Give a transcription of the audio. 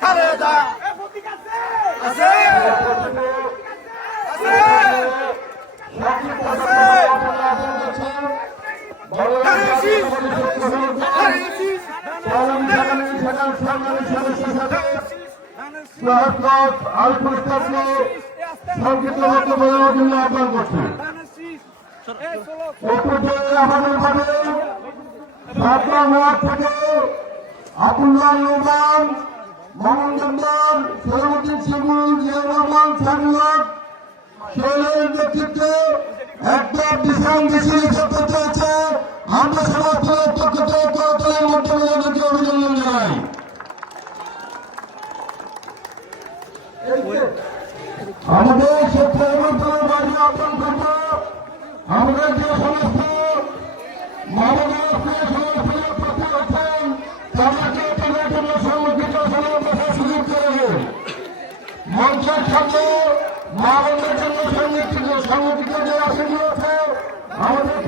খালেদা আছে সংক্ষিপ্ত বক্তব্য দেওয়ার জন্য আহ্বান করছি। আমাদের ছাত্র ওয়ার্ড থেকে আবুল্লাহ রহমান, মোহাম্মদ সরুদ্দিন শিবু, জিয়াউর রহমান সামিউল শৈলের নেতৃত্বে একটা বিশাল মিছিল করতে চেয়েছে। আমরা সমাজের পক্ষ থেকে করতলের মাধ্যমে ওদেরকে অভিনন্দন জানাই। আমাদের সত্যের বাড়ি আহ্বান করব। আমাদের যে সমস্ত মঞ্চের সামনে মা বোনদের জন্য সংগঠিত যে আসন রয়েছে আমাদের